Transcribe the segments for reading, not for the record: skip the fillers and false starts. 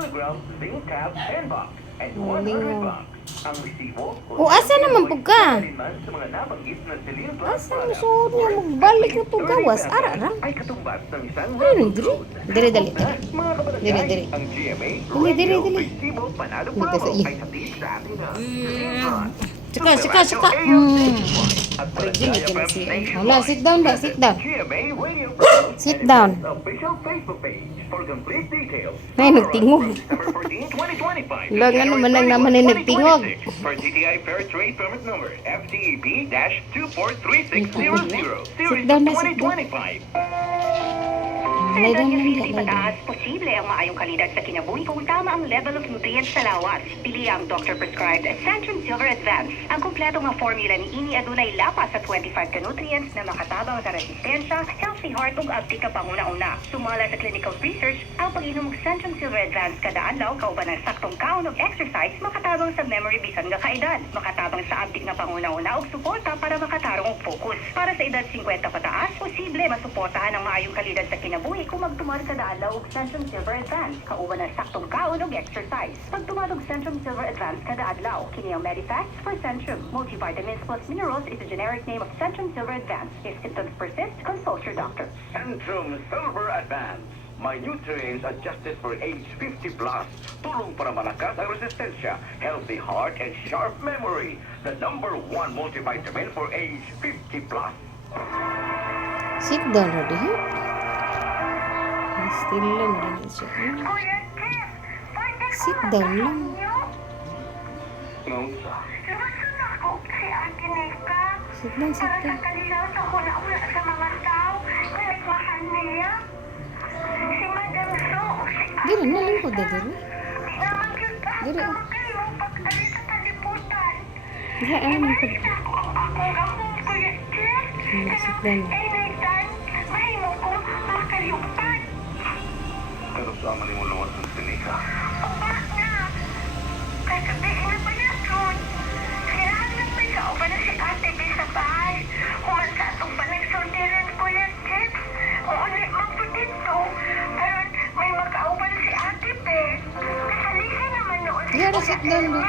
milligram zinc tab 10 bucks and 100 bucks. Ang resibo, O, asa naman po ka? sa mga nabanggit na Celine Plus Asa mo products. suod niya magbalik na po gawas? Ara ra. Ay katumbas ng isang Ano, diri? Diri, dali. Mga kabarangay, Diri, diri. ang GMA, Dili. resibo, panalo Dito sa promo iyo. ay hatid sa atin na Celine Plus. Sika. At Pagdingit ka na FM siya. Nationwide. Hala, sit down ba? Sit down. GMA Radio Program Sit and down. its official Facebook page for complete details. Ay, nagtingog. From December 14, 2025 to Lang, ano man lang January naman ay 31, nagtingog. 2026 for GTI Fair Trade Permit Number FTEB-243600 Series down na, of sit down. 2025. Lay down lang Sa dyan, lay down. pataas, posible ang maayong kalidad sa kinabuhi kung tama ang level of nutrients sa lawas. Pili ang doctor-prescribed Centrum Silver Advance. Ang kumpleto nga formula ni ini adunay lapas sa 25 ka nutrients na makatabang sa resistensya, healthy heart ug abdi ka panguna-una. Sumala sa clinical research, ang pag-inom og Centrum Silver Advance kada adlaw kauban ng saktong kaon og exercise makatabang sa memory bisan nga kaedad. Makatabang sa abdi nga panguna-una og suporta para makatarong og focus. Para sa edad 50 pataas, posible masuportahan ang maayong kalidad sa kinabuhi kung magtumar kada adlaw og Centrum Silver Advance kauban ng saktong kaon og exercise. Pagtumar og Centrum Silver Advance kada adlaw, kini ang Medifacts for Centrum. Multivitamins plus minerals is the generic name of Centrum Silver Advance. If symptoms persist, consult your doctor. Centrum Silver Advance. My nutrients adjusted for age 50 plus. Tulong para malakas ang resistensya, healthy heart, and sharp memory. The #1 multivitamin for age 50 plus. Sit down, Rodi. Still lang din siya. Sit down lang. Ngaunsa? Sit down, sit down. Diri na lang po, diri. Diri. Diri, ano man po. Sit down. Pero sa aman mo luwas ng sinika. Diri, sit down ba?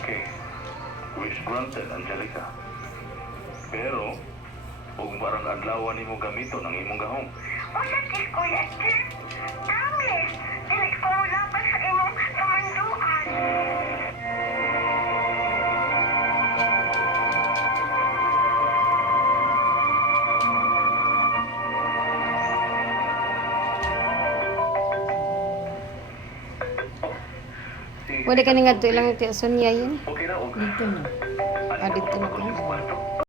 Okay. Wish granted, Angelica. Pero, kung marang adlawan nimo gamiton ang imong gahom. Pwede ka nga ito ilang Sonia yun. Okay na, okay. Dito na. Ah, dito na po.